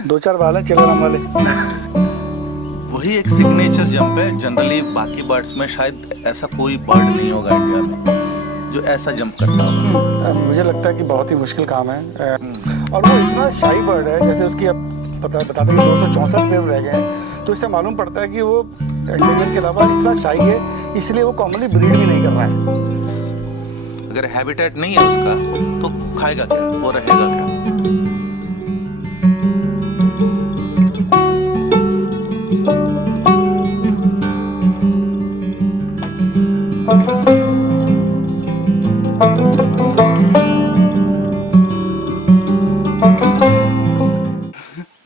दो चार बाल हैं चलेराम वाले। वही एक सिग्नेचर जंप है। जनरली बाकी बर्ड्स में शायद ऐसा कोई बर्ड नहीं होगा इंडिया में जो ऐसा जंप करता होगा। मुझे लगता है कि बहुत ही मुश्किल काम है। और वो इतना शाई बर्ड है, जैसे उसकी अब बताते हैं कि 264 सिर्फ रह गए हैं, तो इससे मालूम पड़ता है कि वो एंडेमिक के अलावा इतना शाई है, इसलिए वो कॉमनली ब्रीड भी नहीं कर रहा है। अगर हैबिटेट नहीं है उसका तो खाएगा क्या, वो रहेगा क्या?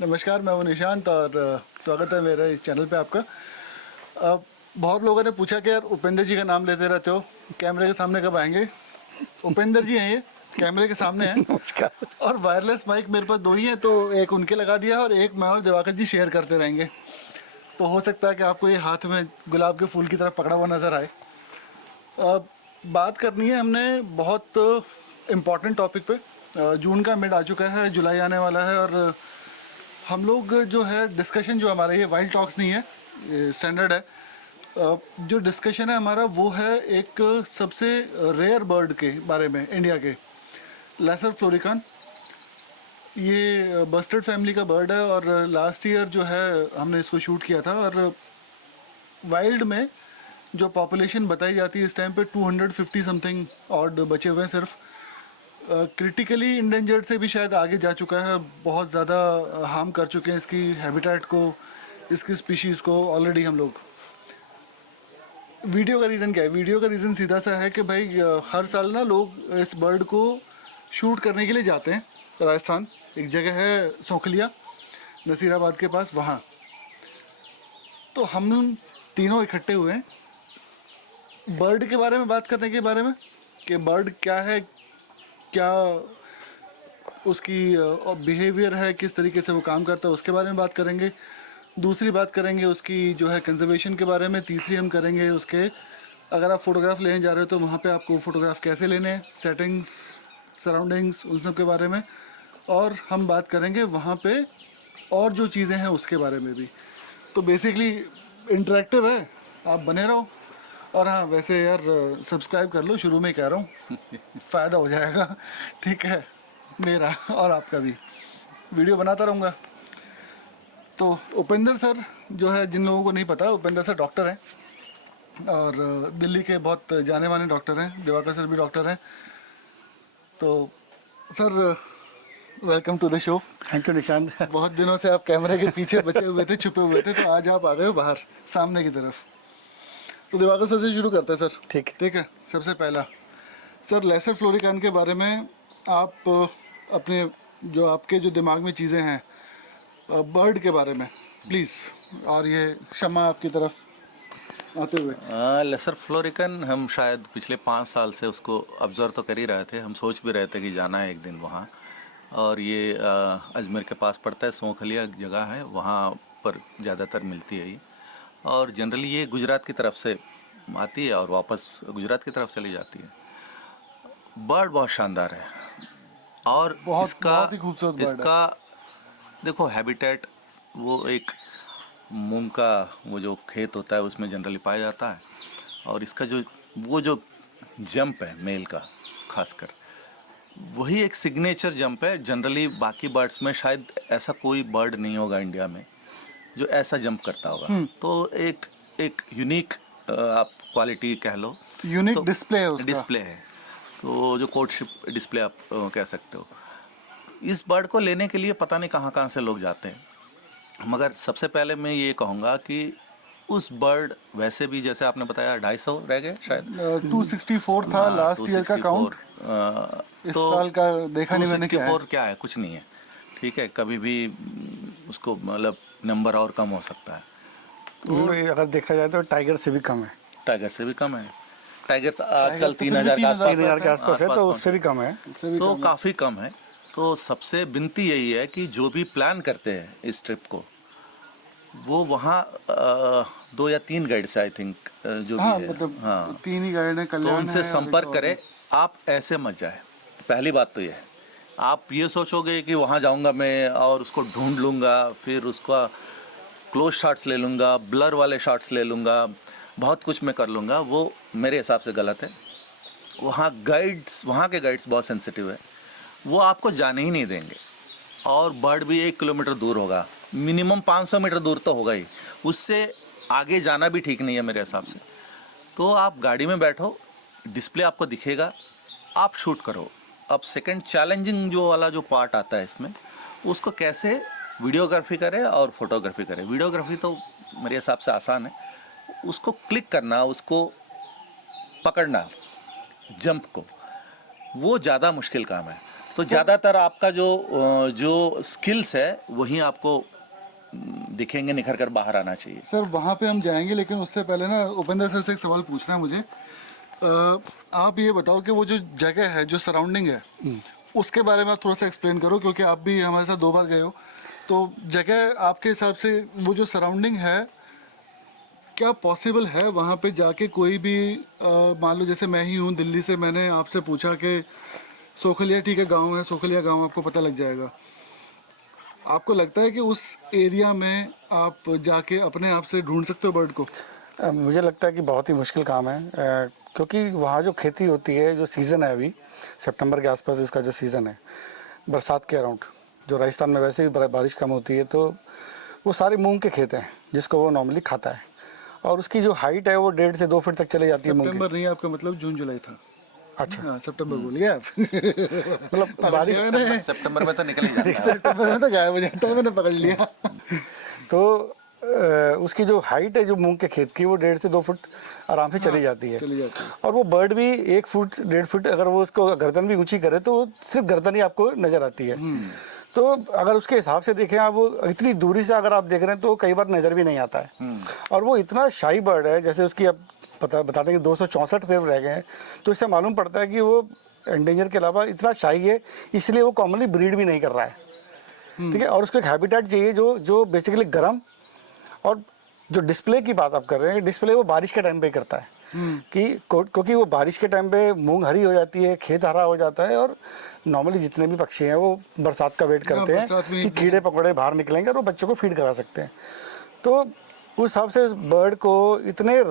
नमस्कार, मैं हूं निशांत और स्वागत है मेरे इस चैनल पे आपका। बहुत लोगों ने पूछा कि यार उपेंद्र जी का नाम लेते रहते हो, कैमरे के सामने कब आएंगे। उपेंद्र जी हैं, ये कैमरे के सामने हैं। और वायरलेस माइक मेरे पास दो ही हैं, तो एक उनके लगा दिया और एक मैं और दिवाकर जी शेयर करते रहेंगे। तो हो सकता है कि आपको ये हाथ में गुलाब के फूल की तरह पकड़ा हुआ नज़र आए। बात करनी है हमने बहुत इम्पॉर्टेंट टॉपिक पे। जून का मिड आ चुका है, जुलाई आने वाला है और हम लोग जो है डिस्कशन जो हमारा, ये वाइल्ड टॉक्स नहीं है, ये स्टैंडर्ड है। जो डिस्कशन है हमारा वो है एक सबसे रेयर बर्ड के बारे में, इंडिया के लेसर फ्लोरिकान। ये बस्टर्ड फैमिली का बर्ड है और लास्ट ईयर जो है हमने इसको शूट किया था। और वाइल्ड में जो पॉपुलेशन बताई जाती है इस टाइम पे 250 समथिंग ऑड बचे हुए हैं सिर्फ। क्रिटिकली इंडेंजर्ड से भी शायद आगे जा चुका है, बहुत ज़्यादा हार्म कर चुके हैं इसकी हैबिटेट को, इसकी स्पीशीज़ को ऑलरेडी हम लोग। वीडियो का रीज़न क्या है? वीडियो का रीज़न सीधा सा है कि भाई हर साल ना लोग इस बर्ड को शूट करने के लिए जाते हैं राजस्थान। एक जगह है सोखलिया, नसीराबाद के पास, वहाँ। तो हम तीनों इकट्ठे हुए हैं बर्ड के बारे में बात करने के बारे में, कि बर्ड क्या है, क्या उसकी बिहेवियर है, किस तरीके से वो काम करता है, उसके बारे में बात करेंगे। दूसरी बात करेंगे उसकी जो है कंजर्वेशन के बारे में। तीसरी हम करेंगे उसके, अगर आप फ़ोटोग्राफ लेने जा रहे हो तो वहाँ पे आपको फ़ोटोग्राफ कैसे लेने हैं, सेटिंग्स, सराउंडिंग्स, उन सब के बारे में। और हम बात करेंगे वहाँ पे और जो चीज़ें हैं उसके बारे में भी। तो बेसिकली इंटरेक्टिव है, आप बने रहो। और हाँ, वैसे यार सब्सक्राइब कर लो, शुरू में ही कह रहा हूँ, फ़ायदा हो जाएगा। ठीक है, मेरा और आपका भी। वीडियो बनाता रहूँगा। तो उपेंद्र सर जो है, जिन लोगों को नहीं पता, उपेंद्र सर डॉक्टर हैं और दिल्ली के बहुत जाने माने डॉक्टर हैं। दिवाकर सर भी डॉक्टर हैं। तो sir, welcome to the show. Thank you Nishant. बहुत दिनों से आप कैमरे के पीछे बचे हुए थे, छुपे हुए थे, तो आज आप आ गए हो बाहर सामने की तरफ। तो दिवाकर सर से शुरू करते हैं सर। ठीक है। सबसे पहला सर, लेसर फ्लोरिकान के बारे में आप अपने जो आपके जो दिमाग में चीज़ें हैं बर्ड के बारे में प्लीज़, और ये क्षमा आपकी तरफ आते हुए। लेसर फ्लोरिकन हम शायद पिछले 5 साल से उसको ऑब्जर्व तो कर ही रहे थे। हम सोच भी रहे थे कि जाना है एक दिन वहाँ। और ये अजमेर के पास पड़ता है, सोखलिया जगह है, वहाँ पर ज़्यादातर मिलती है ये। और जनरली ये गुजरात की तरफ से आती है और वापस गुजरात की तरफ चली जाती है। बर्ड बहुत शानदार है और बहुत ही खूबसूरत बर्ड है। इसका देखो हैबिटेट, वो एक मूंग का वो जो खेत होता है उसमें जनरली पाया जाता है। और इसका जो वो जो जंप है मेल का, खासकर वही एक सिग्नेचर जंप है। जनरली बाकी बर्ड्स में शायद ऐसा कोई बर्ड नहीं होगा इंडिया में जो ऐसा जंप करता होगा। तो एक एक यूनिक आप क्वालिटी कह लो, यूनिक तो डिस्प्ले है उसका। डिस्प्ले है, तो जो कोर्टशिप डिस्प्ले आप कह सकते हो। इस बर्ड को लेने के लिए पता नहीं कहाँ कहाँ से लोग जाते हैं, मगर सबसे पहले मैं ये कहूँगा कि उस बर्ड वैसे भी, जैसे आपने बताया 250 रह गए शायद, 264 था लास्ट ईयर का काउंट। इस तो साल का देखा नहीं मैंने, क्या है। 264 क्या है, कुछ नहीं है। ठीक है, कभी भी उसको मतलब नंबर और कम हो सकता है। अगर देखा जाए तो टाइगर से भी कम है। टाइगर से भी कम है। टाइगर आजकल 3000 के आसपास 3000 के आसपास है, तो उससे भी कम है। तो काफ़ी कम है। तो सबसे विनती यही है कि जो भी प्लान करते हैं इस ट्रिप को, वो वहाँ 2 या 3 गाइड से, आई थिंक, जो हाँ, भी है, मतलब हाँ, 3 ही गाइड है, तो कल्याण उनसे है और एक संपर्क और करें। है। आप ऐसे मत जाए, पहली बात तो ये है आप ये सोचोगे कि वहाँ जाऊँगा मैं और उसको ढूंढ लूँगा, फिर उसका क्लोज शॉट्स ले लूँगा, ब्लर वाले शॉट्स ले लूँगा, बहुत कुछ मैं कर लूँगा, वो मेरे हिसाब से गलत है। वहाँ के गाइड्स बहुत सेंसिटिव है, वो आपको जाने ही नहीं देंगे। और बर्ड भी 1 किलोमीटर दूर होगा, मिनिमम 500 मीटर दूर तो होगा ही, उससे आगे जाना भी ठीक नहीं है मेरे हिसाब से। तो आप गाड़ी में बैठो, डिस्प्ले आपको दिखेगा, आप शूट करो। अब सेकंड चैलेंजिंग जो वाला जो पार्ट आता है इसमें, उसको कैसे वीडियोग्राफी करें और फोटोग्राफी करें। वीडियोग्राफी तो मेरे हिसाब से आसान है, उसको क्लिक करना, उसको पकड़ना जंप को, वो ज़्यादा मुश्किल काम है। तो ज़्यादातर आपका जो स्किल्स है वही आपको दिखेंगे, निखर कर बाहर आना चाहिए। सर वहाँ पे हम जाएंगे, लेकिन उससे पहले ना उपेंद्र सर से एक सवाल पूछना है मुझे। आप ये बताओ कि वो जो जगह है, जो सराउंडिंग है, उसके बारे में आप थोड़ा सा एक्सप्लेन करो, क्योंकि आप भी हमारे साथ 2 बार गए हो। तो जगह आपके हिसाब से वो जो सराउंडिंग है, क्या पॉसिबल है वहाँ पे जाके कोई भी मान लो जैसे मैं ही हूँ दिल्ली से, मैंने आपसे पूछा कि सोखलिया ठीक है गांव है, सोखलिया गांव आपको पता लग जाएगा। आपको लगता है कि उस एरिया में आप जाके अपने आप से ढूंढ सकते हो बर्ड को? मुझे लगता है कि बहुत ही मुश्किल काम है, क्योंकि वहाँ जो खेती होती है, जो सीज़न है अभी सितंबर के आसपास उसका जो सीज़न है, बरसात के अराउंड, जो राजस्थान में वैसे भी बारिश कम होती है, तो वो सारे मूंग के खेत हैं जिसको वो नॉर्मली खाता है। और उसकी जो हाइट है वो 1.5 से 2 फीट तक चली जाती है मूंग की। सितंबर नहीं, आपका मतलब जून जुलाई था? अच्छा, हाँ, सितंबर बोल गया आप। मतलब बारिश सितंबर में तो निकल ही जाता है। सितंबर में तो गायब हो जाता है, मैंने पकड़ लिया। तो उसकी जो हाइट है जो मूंग के खेत की, वो 1.5 से 2 फुट आराम से चली जाती है। और वो बर्ड भी 1 फुट 1.5 फुट, अगर वो उसको गर्दन भी ऊंची करे तो सिर्फ गर्दन ही आपको नजर आती है। तो अगर उसके हिसाब से देखें आप, वो इतनी दूरी से अगर आप देख रहे हैं तो कई बार नज़र भी नहीं आता है। और वो इतना शाई बर्ड है, जैसे उसकी अब बताते हैं कि 264 सिर्फ रह गए हैं, तो इससे मालूम पड़ता है कि वो एंडेंजर के अलावा इतना शाई है, इसलिए वो कॉमनली ब्रीड भी नहीं कर रहा है। ठीक है। और उसको एक हैबिटेट चाहिए जो बेसिकली गर्म, और जो डिस्प्ले की बात आप कर रहे हैं, डिस्प्ले वो बारिश के टाइम पे ही करता है। क्योंकि वो बारिश के टाइम पे मूंग हरी हो जाती है, खेत हरा हो जाता है, और नॉर्मली जितने भी पक्षी हैं वो बरसात का वेट करते हैं कि कीड़े पकौड़े बाहर निकलेंगे और वो बच्चों को फीड करा सकते हैं। तो उस हिसाब से इस बर्ड को, इतने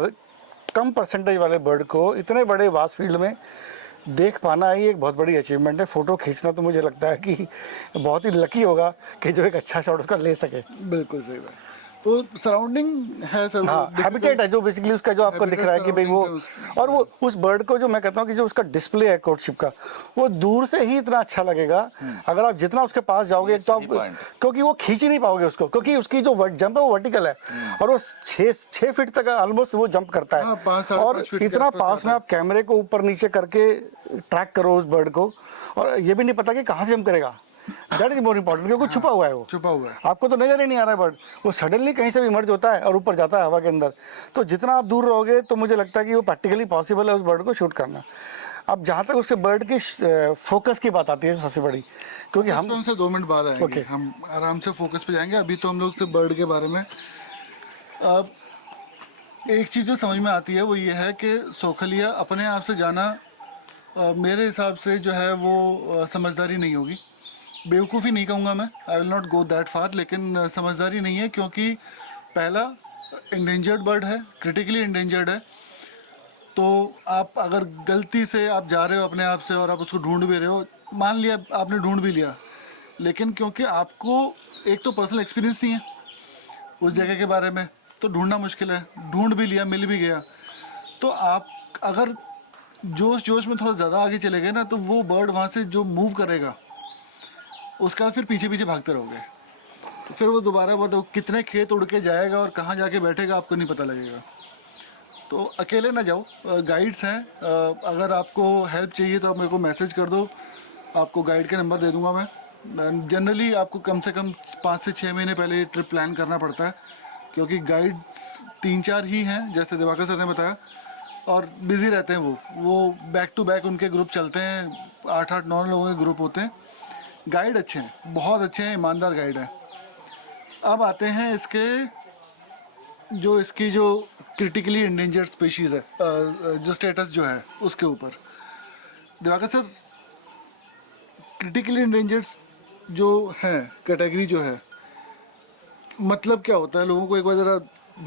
कम परसेंटेज वाले बर्ड को इतने बड़े वास्ट फील्ड में देख पाना ही एक बहुत बड़ी अचीवमेंट है। फ़ोटो खींचना तो मुझे लगता है कि बहुत ही लकी होगा कि जो एक अच्छा शॉट उसका ले सके। बिल्कुल सही बात। तो सराउंडिंग है सर, हाँ, हैबिटेट है जो बेसिकली उसका जो आपको दिख रहा है कि भाई वो, और वो उस बर्ड को जो मैं कहता हूँ कि जो उसका डिस्प्ले है कोर्टशिप का, वो दूर से ही इतना अच्छा लगेगा। अगर आप जितना उसके पास जाओगे, एक तो आप, क्योंकि वो खींच ही नहीं पाओगे उसको, क्योंकि उसकी जो जंप है वो वर्टिकल है, और वो 6 फीट तक ऑलमोस्ट वो जंप करता है। और इतना पास में आप कैमरे को ऊपर नीचे करके ट्रैक करो उस बर्ड को, और ये भी नहीं पता कि कहाँ से जंप करेगा। दैट इज मोर इम्पोर्टेंट, क्योंकि छुपा हुआ है, वो छुपा हुआ है, आपको तो नजर ही नहीं आ रहा है बर्ड, वो सडनली कहीं से भी इमर्ज होता है और ऊपर जाता है हवा के अंदर। तो जितना आप दूर रहोगे तो मुझे लगता है कि वो प्रैक्टिकली पॉसिबल है उस बर्ड को शूट करना। अब जहाँ तक उसके बर्ड की फोकस की बात आती है सबसे बड़ी, क्योंकि हम उनसे 2 मिनट बाद आएंगे, हम आराम से फोकस पे जाएंगे। अभी तो हम लोग से बर्ड के बारे में, अब एक चीज़ जो समझ में आती है वो ये है कि सोखलिया अपने आप से जाना मेरे हिसाब से जो है वो समझदारी नहीं होगी, बेवकूफ़ी नहीं कहूँगा मैं, I will not go that far, लेकिन समझदारी नहीं है। क्योंकि पहला, इंडेंजर्ड बर्ड है, क्रिटिकली इंडेंजर्ड है। तो आप अगर गलती से आप जा रहे हो अपने आप से और आप उसको ढूंढ भी रहे हो, मान लिया आपने ढूंढ भी लिया, लेकिन क्योंकि आपको एक तो पर्सनल एक्सपीरियंस नहीं है उस जगह के बारे में, तो ढूंढना मुश्किल है। ढूंढ भी लिया, मिल भी गया, तो आप अगर जोश में थोड़ा ज़्यादा आगे चले गए ना, तो वो बर्ड वहाँ से जो मूव करेगा उसका फिर पीछे पीछे भागते रहोगे, तो फिर वो दोबारा वो तो कितने खेत उड़ के जाएगा और कहाँ जाके बैठेगा आपको नहीं पता लगेगा। तो अकेले ना जाओ, गाइड्स हैं, अगर आपको हेल्प चाहिए तो आप मेरे को मैसेज कर दो, आपको गाइड के नंबर दे दूंगा मैं। जनरली आपको कम से कम 5 से 6 महीने पहले ट्रिप प्लान करना पड़ता है, क्योंकि गाइड 3-4 ही हैं जैसे दिवाकर सर ने बताया, और बिज़ी रहते हैं वो बैक टू बैक उनके ग्रुप चलते हैं, 8-9 लोगों के ग्रुप होते हैं। गाइड अच्छे हैं, बहुत अच्छे हैं, ईमानदार गाइड है। अब आते हैं इसकी जो क्रिटिकली इंडेंजर्ड स्पीशीज़ है, जो स्टेटस जो है उसके ऊपर। दिवाकर सर, क्रिटिकली इंडेंजर्ड जो है कैटेगरी जो है, मतलब क्या होता है लोगों को एक बार जरा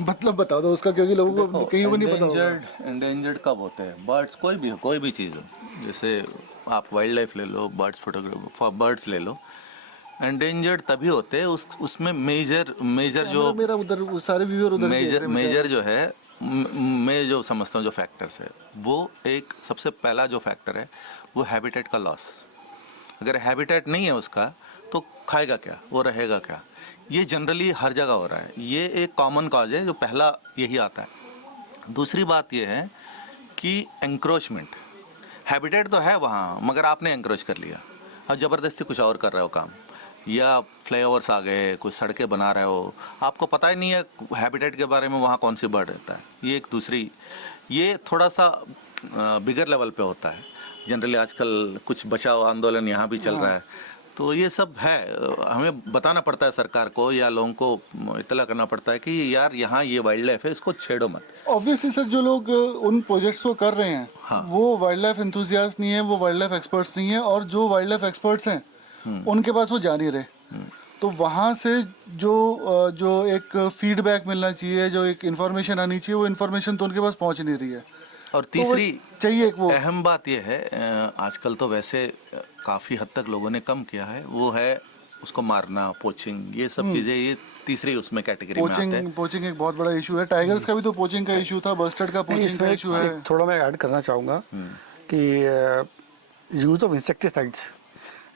मतलब बता दो उसका, क्योंकि लोगों को कहीं को नहीं पता होगा। एंडेंजर्ड कब होते हैं? बर्ड्स, कोई भी चीज़ हो, जैसे आप वाइल्ड लाइफ ले लो, बर्ड्स फोटोग्राफ, बर्ड्स ले लो, एंडेंजर्ड तभी होते हैं उसमें मेजर जो मेरा उधर सारे व्यूअर उधर देख रहे हैं मेजर जो है, मैं जो समझता हूँ जो फैक्टर्स है, वो एक सबसे पहला जो फैक्टर है वो हैबिटेट का लॉस। अगर हैबिटेट नहीं है उसका तो खाएगा क्या, वो रहेगा क्या? ये जनरली हर जगह हो रहा है, ये एक कॉमन कॉज है जो पहला यही आता है। दूसरी बात ये है कि एंक्रोचमेंट, हैबिटेट तो है वहाँ मगर आपने एंक्रोच कर लिया और ज़बरदस्ती कुछ और कर रहे हो काम, या फ्लाईओवर्स आ गए, कुछ सड़कें बना रहे हो, आपको पता ही नहीं है हैबिटेट के बारे में वहाँ कौन सी बर्ड रहता है। ये एक दूसरी, ये थोड़ा सा बिगर लेवल पे होता है जनरली। आजकल कुछ बचाओ आंदोलन यहाँ भी चल रहा है, तो ये सब है, हमें बताना पड़ता है सरकार को या लोगों को इत्तला करना पड़ता है कि यार यहाँ ये वाइल्ड लाइफ है, इसको छेड़ो मत। ऑब्वियसली सर, जो लोग उन प्रोजेक्ट्स को कर रहे हैं हाँ। वो वाइल्ड लाइफ एंथुसियास्ट नहीं है, वो वाइल्ड लाइफ एक्सपर्ट्स नहीं है, और जो वाइल्ड लाइफ एक्सपर्ट्स हैं उनके पास वो जा नहीं रहे। तो वहाँ से जो एक फीडबैक मिलना चाहिए, जो एक इन्फॉर्मेशन आनी चाहिए, वो इन्फॉर्मेशन तो उनके पास पहुँच नहीं रही है। और तीसरी चाहिए एक वो अहम बात यह है, आजकल तो वैसे काफ़ी हद तक लोगों ने कम किया है, वो है उसको मारना, पोचिंग, ये सब चीज़ें, ये तीसरी उसमें कैटेगरी में आते हैं। पोचिंग एक बहुत बड़ा इशू है। टाइगर्स का भी तो पोचिंग का इशू था, बस्टर्ड का पोचिंग का इशू है। थोड़ा मैं ऐड करना चाहूँगा कि यूज़ ऑफ इंसेक्टिसाइड्स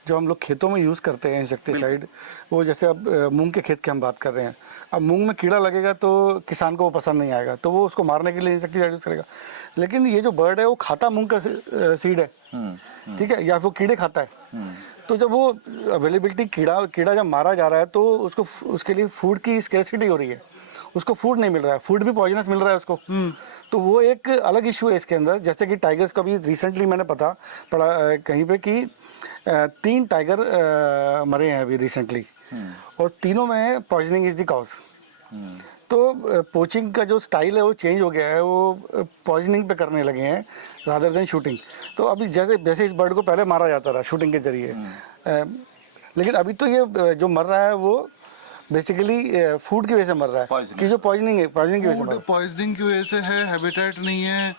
जो हम लोग खेतों में यूज़ करते हैं इंसेक्टिसाइड, वो जैसे अब मूंग के खेत की हम बात कर रहे हैं, अब मूंग में कीड़ा लगेगा तो किसान को वो पसंद नहीं आएगा, तो वो उसको मारने के लिए इंसेक्टिसाइड यूज़ करेगा। लेकिन ये जो बर्ड है वो खाता मूंग का सीड है, ठीक है, या वो कीड़े खाता है। तो जब वो अवेलेबिलिटी कीड़ा जब मारा जा रहा है तो उसके लिए फूड की स्केर्सिटी हो रही है, उसको फूड नहीं मिल रहा है, फूड भी पॉइजनस मिल रहा है उसको। तो वो एक अलग इशू है इसके अंदर। जैसे कि टाइगर्स का भी रिसेंटली मैंने पढ़ा कहीं पे कि 3 टाइगर मरे हैं अभी रिसेंटली, और तीनों में पॉइजनिंग इज द कॉज। तो पोचिंग का जो स्टाइल है वो चेंज हो गया है, वो पॉइजनिंग पे करने लगे हैं रादर देन शूटिंग। तो अभी जैसे इस बर्ड को पहले मारा जाता रहा शूटिंग के जरिए, लेकिन अभी तो ये जो मर रहा है वो बेसिकली फूड की वजह से मर रहा है, कि जो पॉइजनिंग की वजह से मर रहा है। पॉइजनिंग की वजह से है, हैबिटेट नहीं है,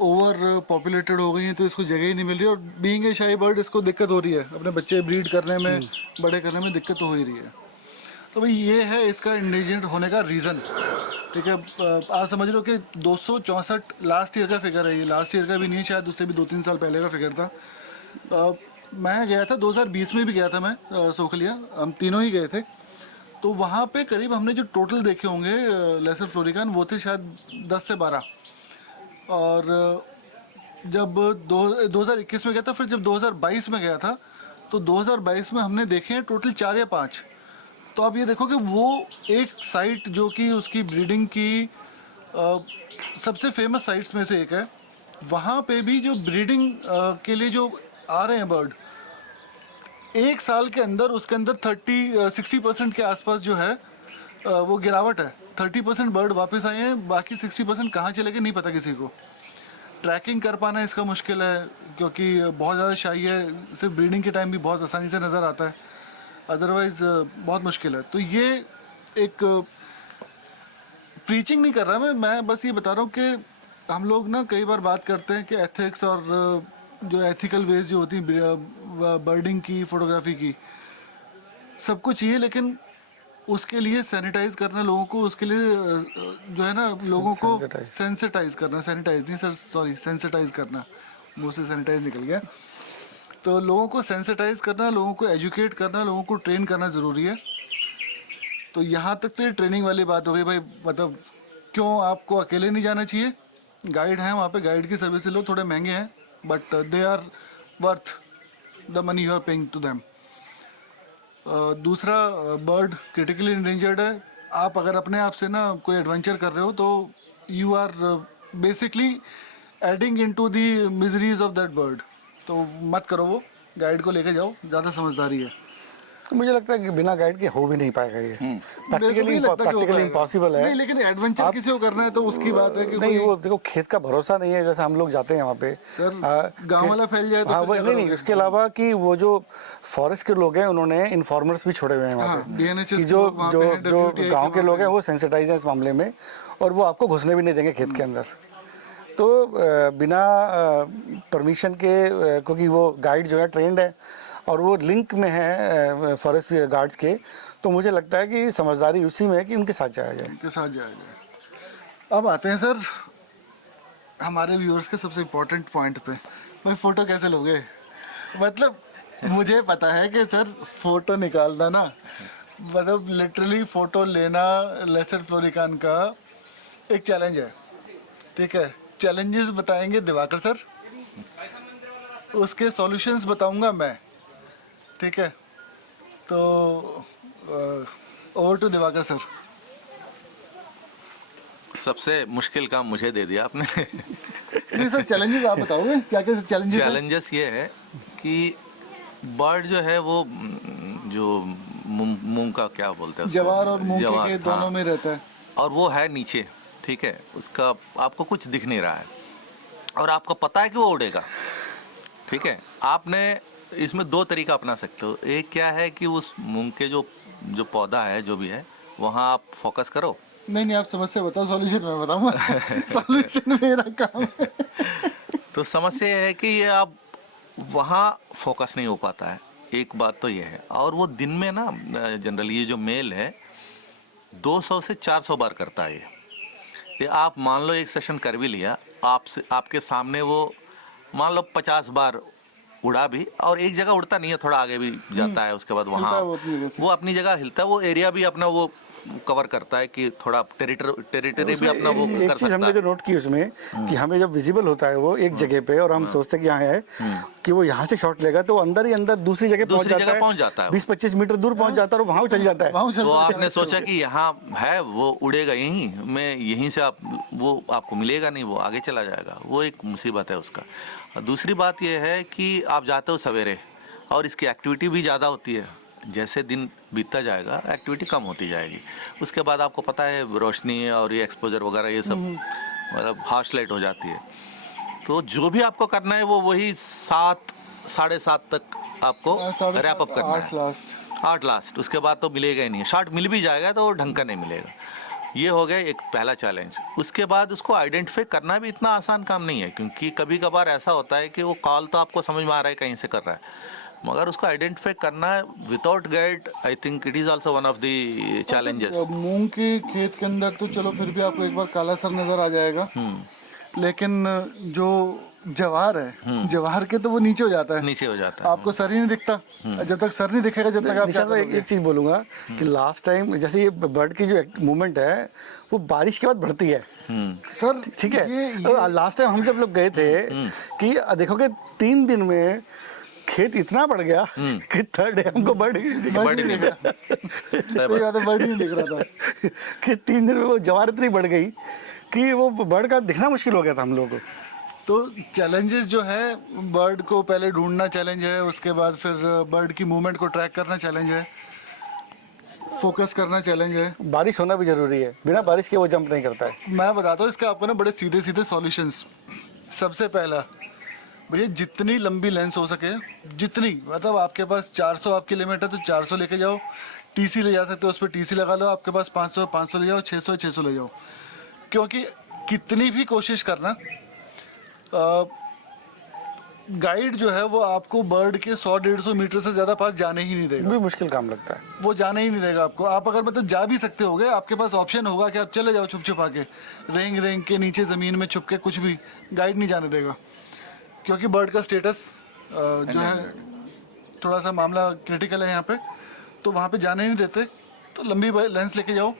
ओवर पॉपुलेटेड हो गई है तो इसको जगह ही नहीं मिल रही, और बीइंग ए शाई बर्ड इसको दिक्कत हो रही है, अपने बच्चे ब्रीड करने में, बड़े करने में दिक्कत तो हो ही रही है। तो भाई ये है इसका इंडिजेंट होने का रीज़न, ठीक है। आप समझ लो कि 264 लास्ट ईयर का फिगर है, ये लास्ट ईयर का भी नहीं है, शायद उससे भी 2-3 साल पहले का फिगर था। मैं गया था 2020 में भी गया था मैं सोखलिया, हम तीनों ही गए थे। तो वहाँ पे करीब हमने जो टोटल देखे होंगे लेसर फ्लोरिकान वो थे शायद 10 से 12। और जब 2021 में गया था, फिर जब 2022 में गया था तो 2022 में हमने देखे हैं टोटल 4 या 5। तो आप ये देखो कि वो एक साइट जो कि उसकी ब्रीडिंग की सबसे फेमस साइट्स में से एक है, वहाँ पे भी जो ब्रीडिंग के लिए जो आ रहे हैं बर्ड, एक साल के अंदर उसके अंदर 60% के आसपास जो है वो गिरावट है। 30% बर्ड वापस आए हैं, बाकी 60% कहाँ चले गए नहीं पता किसी को। ट्रैकिंग कर पाना इसका मुश्किल है क्योंकि बहुत ज़्यादा शाई है, सिर्फ ब्रीडिंग के टाइम भी बहुत आसानी से नज़र आता है, अदरवाइज़ बहुत मुश्किल है। तो ये एक प्रीचिंग नहीं कर रहा मैं बस ये बता रहा हूँ कि हम लोग ना कई बार बात करते हैं कि एथिक्स और जो एथिकल वेज जो होती हैं बर्डिंग की, फोटोग्राफी की, सब कुछ चाहिए, लेकिन उसके लिए सैनिटाइज करना लोगों को, उसके लिए जो है ना लोगों को सेंसिटाइज करना, सैनिटाइज नहीं सर, सॉरी, सेंसिटाइज करना, मुँह से सैनिटाइज निकल गया। तो लोगों को सेंसिटाइज करना, लोगों को एजुकेट करना, लोगों को ट्रेन करना ज़रूरी है। तो यहाँ तक तो ये ट्रेनिंग वाली बात हो गई भाई, मतलब क्यों आपको अकेले नहीं जाना चाहिए, गाइड हैं वहाँ पे, गाइड की सर्विस लो, थोड़े महंगे हैं but they are worth the money you are paying to them. दूसरा, बर्ड क्रिटिकली इंडेंजर्ड है। आप अगर अपने आप से ना कोई एडवेंचर कर रहे हो तो you are basically adding into the miseries of that bird. तो मत करो, वो गाइड को लेके जाओ, ज़्यादा समझदारी है। मुझे लगता है कि बिना गाइड के हो भी नहीं पाएगा ये, मेरे को भी लगता है कि हो प्रैक्टिकली पाएगा। इम्पॉसिबल है। नहीं, लेकिन एडवेंचर किसी को करना है तो उसकी बात है कि नहीं, कोई वो देखो खेत का भरोसा नहीं है, जैसे हम लोग जाते हैं वहाँ पे सर गांव वाला फैल जाए तो हाँ फिर वही क्या नहीं, करोगे? उसके अलावा कि वो जो फॉरेस्ट के लोग हैं उन्होंने इन्फॉर्मर्स भी छोड़े हुए हैं वहाँ हाँ, पे, DNHS कि के जो लोग वहाँ जो पे हैं, जो WTA गांव के के वहाँ लोग पे हैं वो सेंसिटाइज हैं इस मामले में, और वो आपको घुसने भी नहीं देंगे खेत के अंदर। तो बिना परमिशन के क्योंकि वो गाइड जो है ट्रेंड है और वो लिंक में है फॉरेस्ट गार्ड्स के, तो मुझे लगता है कि समझदारी उसी में है कि उनके साथ जाया जाए। उनके साथ जाया जाए। अब आते हैं सर हमारे व्यूअर्स के सबसे इम्पोर्टेंट पॉइंट पे, भाई फोटो कैसे लोगे? मतलब मुझे पता है कि सर फोटो निकालना ना, मतलब लिटरली फोटो लेना लेसर फ्लोरिकान का एक चैलेंज है, ठीक है। चैलेंजेस बताएंगे दिवाकर सर, उसके सॉल्यूशंस बताऊंगा मैं, ठीक है। तो ओवर टू दिवाकर सर। सबसे मुश्किल काम मुझे दे दिया आपने। नहीं सर, चैलेंजेस आप बताओगे क्या क्या चैलेंजेस हैं? चैलेंजेस ये है कि बर्ड जो है वो जो मूंग का क्या बोलते हैं उसको? जवार और मूंग जवार, के दोनों हाँ। में रहता है। और वो है नीचे, ठीक है, उसका आपको कुछ दिख नहीं रहा है और आपको पता है कि वो उड़ेगा, ठीक है। आपने इसमें दो तरीका अपना सकते हो। एक क्या है कि उस मूंग के जो जो पौधा है जो भी है वहाँ आप फोकस करो। नहीं आप समस्या बताओ, सॉल्यूशन मैं बताऊंगा। सॉल्यूशन मेरा काम है। तो समस्या ये है कि ये आप वहाँ फोकस नहीं हो पाता है, एक बात तो ये है। और वो दिन में ना जनरली ये जो मेल है 200 से 400 बार करता है ये आप मान लो एक सेशन कर भी लिया, आपसे आपके सामने वो मान लो 50 बार उड़ा भी, और एक जगह उड़ता नहीं है, थोड़ा आगे भी जाता है, उसके बाद वहाँ वो अपनी जगह हिलता है, वो एरिया भी अपना वो कवर करता है कि थोड़ा टेरिटरी भी अपना वो एक कर चीज हमने सकता जो नोट की उसमें कि हमें जब विजिबल होता है वो एक जगह पे और हम सोचते हैं कि यहाँ है कि वो यहाँ से शॉट लेगा, तो अंदर ही अंदर दूसरी जगह पहुँच जाता है, 20-25 मीटर दूर पहुँच जाता है और वहाँ चल जाता है। तो आपने सोचा कि यहाँ है वो उड़ेगा यहीं, मैं यहीं से आप वो आपको मिलेगा नहीं, वो आगे चला जाएगा, वो एक मुसीबत है उसका। और दूसरी बात ये है कि आप जाते हो सवेरे और इसकी एक्टिविटी भी ज़्यादा होती है, जैसे दिन बीतता जाएगा एक्टिविटी कम होती जाएगी, उसके बाद आपको पता है रोशनी और ये एक्सपोजर वगैरह ये सब मतलब हार्श लाइट हो जाती है। तो जो भी आपको करना है वो वही 7 साढ़े 7 तक आपको रैप अप करना है, 8 लास्ट, उसके बाद तो मिलेगा ही नहीं। शॉट मिल भी जाएगा तो ढंग का नहीं मिलेगा। ये हो गया एक पहला चैलेंज। उसके बाद उसको आइडेंटिफाई करना भी इतना आसान काम नहीं है, क्योंकि कभी कभार ऐसा होता है कि वो कॉल तो आपको समझ में आ रहा है कहीं से कर रहा है, मगर उसको आइडेंटिफाई करना without guide, I think it is also one of the challenges. मूंग के खेत के अंदर तो चलो फिर भी आपको एक बार काला सर नजर आ जाएगा, लेकिन जो जवार है, जवार के तो वो नीचे हो जाता है, नीचे हो जाता है, आपको सर ही नहीं दिखता। जब तक सर नहीं दिखेगा जब तक आप क्या निशान भाई, करोगे? एक चीज बोलूंगा कि लास्ट टाइम जैसे ये बर्ड की जो मूवमेंट है वो बारिश के बाद बढ़ती है सर ठीक है। लास्ट टाइम हम जब लोग गए थे कि देखोगे 3 दिन में खेत इतना बढ़ गया कि थर्ड डे हमको बर्ड ही नहीं दिखा। बर्ड ही नहीं दिख रहा। सही बात है, बर्ड ही नहीं दिख रहा था। कि 3 दिन में वो जवार इतनी बढ़ गई कि वो बर्ड का दिखना मुश्किल हो गया था हम लोगों को। तो चैलेंजेस जो है, बर्ड को पहले ढूंढना चैलेंज है, उसके बाद फिर बर्ड की मूवमेंट को ट्रैक करना चैलेंज है, फोकस करना चैलेंज है। बारिश होना भी जरूरी है, बिना बारिश के वो जंप नहीं करता है। मैं बताता हूँ इसके आपको ना बड़े सीधे सीधे सॉल्यूशंस। सबसे पहला भैया, जितनी लंबी लेंस हो सके, जितनी मतलब आपके पास 400 आपकी लिमिट है तो 400 लेके जाओ, टीसी ले जा सकते हो, उस पर टीसी लगा लो। आपके पास 500 ले जाओ, 600 ले जाओ, क्योंकि कितनी भी कोशिश करना गाइड जो है वो आपको बर्ड के 100-150 मीटर से ज़्यादा पास जाने ही नहीं देगा। भी मुश्किल काम लगता है, वो जाने ही नहीं देगा आपको। आप अगर मतलब जा भी सकते होगे, आपके पास ऑप्शन होगा कि आप चले जाओ छुप छुपा के, रेंग के नीचे ज़मीन में छुप के, कुछ भी गाइड नहीं जाने देगा, क्योंकि बर्ड का स्टेटस जो है थोड़ा सा मामला क्रिटिकल है यहाँ पे, तो वहाँ पे जाने नहीं देते। तो लंबी लेंस लेके जाओ।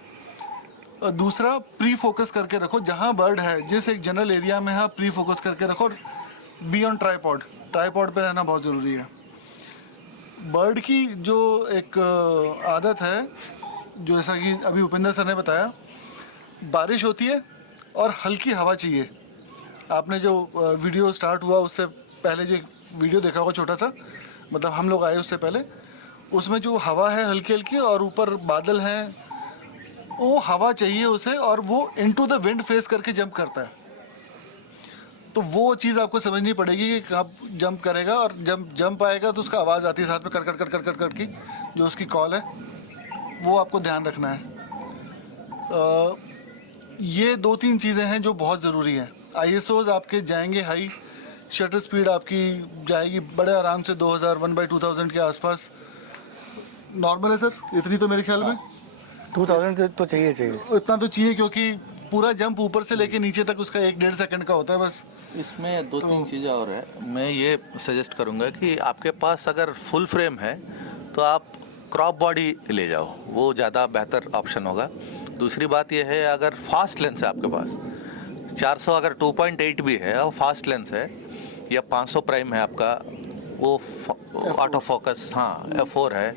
दूसरा, प्री फोकस करके रखो, जहाँ बर्ड है जिस एक जनरल एरिया में है प्री फोकस करके रखो। बी ऑन ट्राईपॉड पे रहना बहुत ज़रूरी है। बर्ड की जो एक आदत है, जो जैसा कि अभी उपेंद्र सर ने बताया, बारिश होती है और हल्की हवा चाहिए। आपने जो वीडियो स्टार्ट हुआ उससे पहले जो वीडियो देखा होगा छोटा सा, मतलब हम लोग आए उससे पहले, उसमें जो हवा है हल्की हल्की और ऊपर बादल हैं, वो हवा चाहिए उसे और वो इनटू द विंड फेस करके जंप करता है। तो वो चीज़ आपको समझनी पड़ेगी कि कब जंप करेगा, और जब जंप आएगा तो उसका आवाज़ आती है साथ में cut cut cut cut cut cut की, जो उसकी कॉल है, वो आपको ध्यान रखना है। ये 2-3 चीज़ें हैं जो बहुत ज़रूरी हैं। ISOs आपके जाएंगे हाई, शटर स्पीड आपकी जाएगी बड़े आराम से 2000 1/2000 के आसपास। नॉर्मल है सर, इतनी तो मेरे ख्याल में 2000 तो चाहिए। इतना तो चाहिए, क्योंकि पूरा जंप ऊपर से लेके नीचे तक उसका 1-1.5 सेकंड का होता है बस। इसमें 2-3 चीज़ें और है। मैं ये सजेस्ट करूँगा कि आपके पास अगर फुल फ्रेम है तो आप क्रॉप बॉडी ले जाओ, वो ज़्यादा बेहतर ऑप्शन होगा। दूसरी बात ये है, अगर फास्ट लेंस है आपके पास 400, अगर 2.8 भी है और फास्ट लेंस है, या 500 प्राइम है आपका, वो ऑटो फोकस, हाँ F4 है,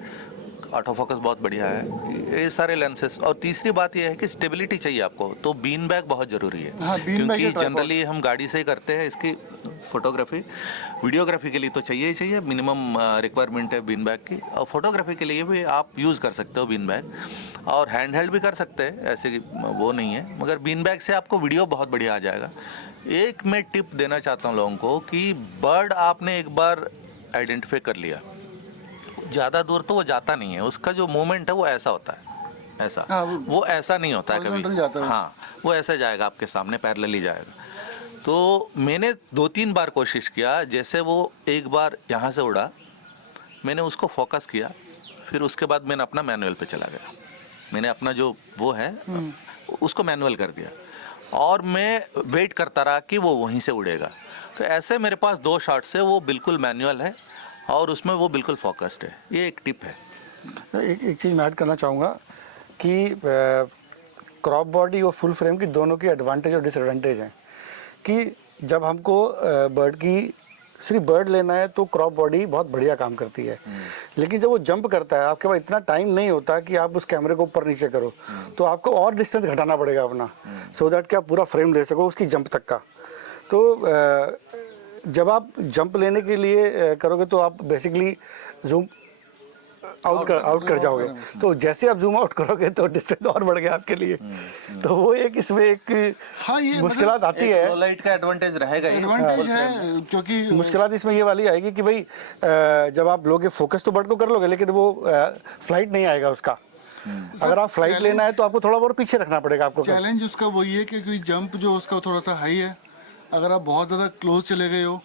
ऑटो फोकस बहुत बढ़िया है, ये सारे लेंसेस। और तीसरी बात ये है कि स्टेबिलिटी चाहिए आपको, तो बीन बैग बहुत ज़रूरी है। हाँ, बीन बैग या क्योंकि ट्राइपॉड। जनरली हम गाड़ी से ही करते हैं इसकी फोटोग्राफी। वीडियोग्राफी के लिए तो चाहिए ही चाहिए, मिनिमम रिक्वायरमेंट है बीन बैग की। और फोटोग्राफी के लिए भी आप यूज़ कर सकते हो बीन बैग, और हैंड हेल्ड भी कर सकते हैं, ऐसे वो नहीं है, मगर बीन बैग से आपको वीडियो बहुत बढ़िया आ जाएगा। एक मैं टिप देना चाहता हूँ लोगों को कि बर्ड आपने एक बार आइडेंटिफाई कर लिया, ज़्यादा दूर तो वो जाता नहीं है, उसका जो मूवमेंट है वो ऐसा होता है, ऐसा। हाँ, वो ऐसा नहीं होता है horizontal जाता कभी। है। हाँ, वो ऐसे जाएगा आपके सामने, पैरेलल ही जाएगा। तो मैंने 2-3 बार कोशिश किया, जैसे वो एक बार यहाँ से उड़ा, मैंने उसको फोकस किया, फिर उसके बाद मैंने अपना मैनुअल पे चला गया, मैंने अपना जो वो है उसको मैनुअल कर दिया, और मैं वेट करता रहा कि वो वहीं से उड़ेगा। तो ऐसे मेरे पास 2 शॉट्स है, वो बिल्कुल मैनुअल है और उसमें वो बिल्कुल फोकस्ड है। ये एक टिप है। एक चीज़ मैं ऐड करना चाहूँगा कि क्रॉप बॉडी और फुल फ्रेम की दोनों की एडवांटेज और डिसएडवांटेज हैं। कि जब हमको बर्ड की सिर्फ बर्ड लेना है तो क्रॉप बॉडी बहुत बढ़िया काम करती है, लेकिन जब वो जंप करता है आपके पास इतना टाइम नहीं होता कि आप उस कैमरे को ऊपर नीचे करो, तो आपको और डिस्टेंस घटाना पड़ेगा अपना, सो दैट कि आप पूरा फ्रेम ले सको उसकी जंप तक का। तो जब आप जंप लेने के लिए करोगे तो आप बेसिकली जूम आउट कर जाओगे, तो जैसे आप जूम आउट करोगे तो डिस्टेंस और बढ़ गया आपके लिए। तो वो एक इसमें एक हाँ, ये मुश्किलात आती एक है। लो लाइट का एडवांटेज रहेगा ही। एडवांटेज है, क्योंकि मुश्किलात इसमें ये वाली आएगी कि भाई जब आप लोगे फोकस तो बर्ड को कर लोगे, लेकिन वो फ्लाइट नहीं आएगा उसका। अगर आप फ्लाइट challenge- लेना है तो आपको थोड़ा बहुत पीछे रखना पड़ेगा आपको। चैलेंज उसका वही है कि जंप जो उसका थोड़ा सा हाई है, अगर आप बहुत ज़्यादा क्लोज चले गए हो,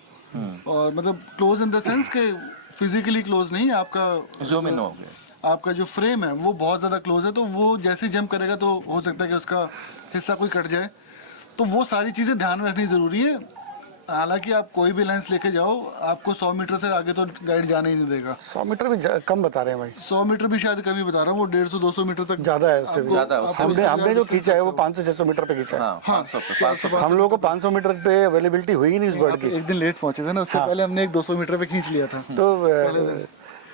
और मतलब क्लोज इन द सेंस के फिजिकली क्लोज नहीं, आपका जूम इन हो गया। आपका जो फ्रेम है वो बहुत ज़्यादा क्लोज है, तो वो जैसे जंप करेगा तो हो सकता है कि उसका हिस्सा कोई कट जाए। तो वो सारी चीज़ें ध्यान में रखनी ज़रूरी है। हालांकि आप कोई भी लेंस लेके जाओ, आपको 100 मीटर से आगे तो गाइड जाने ही नहीं देगा। 100 मीटर भी कम बता रहे हैं भाई, 100 मीटर भी शायद कभी बता रहा हूँ, वो 150-200 मीटर तक ज़्यादा है उससे भी। ज़्यादा है, आपको हमने जो उससे खींचा है वो ज़्यादा 500-600 मीटर पे खींचा है। हाँ, 500 पे, 500 पे। हम लोगों को 500 मीटर पे अवेलेबिलिटी हुई ही नहीं उस बर्ड आप की। एक दिन लेट पहुंचे थे ना, उससे पहले हमने एक 200 मीटर पे खींच लिया था। तो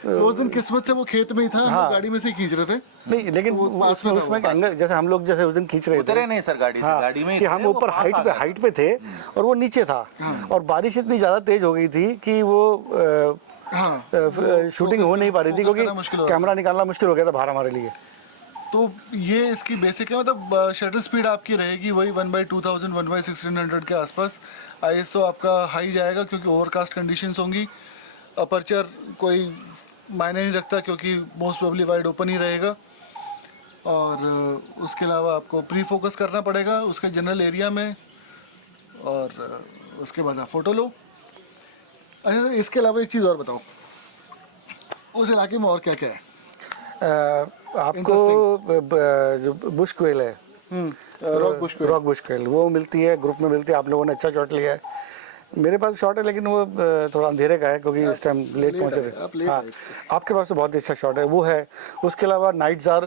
उस दिन किस्मत से वो खेत में ही था, हम लोग गाड़ी में से ही खींच रहे थे। नहीं, लेकिन वो पास में था, उसमें एंगल, जैसे हम लोग जैसे उस दिन खींच रहे उतरे थे, नहीं सर गाड़ी से, हाँ, गाड़ी में ही कि थे, हम वो ऊपर पास आ गए। हाइट पे थे और वो नीचे था, और बारिश इतनी ज़्यादा तेज हो गई थी कि वो हाँ, शूटिंग हो नहीं पा रही थी, फोकस करना मुश्किल हो क्योंकि रहा था। कैमरा निकालना मुश्किल हो गया था बाहर हमारे लिए। तो ये इसकी बेसिक है, मतलब शटर स्पीड आपकी रहेगी वही 1/2000 1/1600 के आसपास। ISO आपका हाई जाएगा क्योंकि ओवरकास्ट कंडीशंस होंगी। अपर्चर कोई मायने नहीं रखता क्योंकि मोस्ट प्रोबेबली वाइड ओपन ही रहेगा। और उसके अलावा आपको प्री फोकस करना पड़ेगा उसके जनरल एरिया में, और उसके बाद आप फ़ोटो लो। अच्छा, इसके अलावा एक चीज़ और बताओ, उस इलाके में और क्या क्या है? आपको जो बुश क्वेल है, rock Bush quail. Rock Bush quail, वो मिलती है, ग्रुप में मिलती है। आप लोगों ने अच्छा शॉट लिया है, मेरे पास शॉट है लेकिन वो थोड़ा अंधेरे का है क्योंकि इस टाइम लेट पहुंचे आप थे। लेट हाँ, आए आपके पास तो बहुत ही अच्छा शॉट है, वो है। उसके अलावा नाइट जार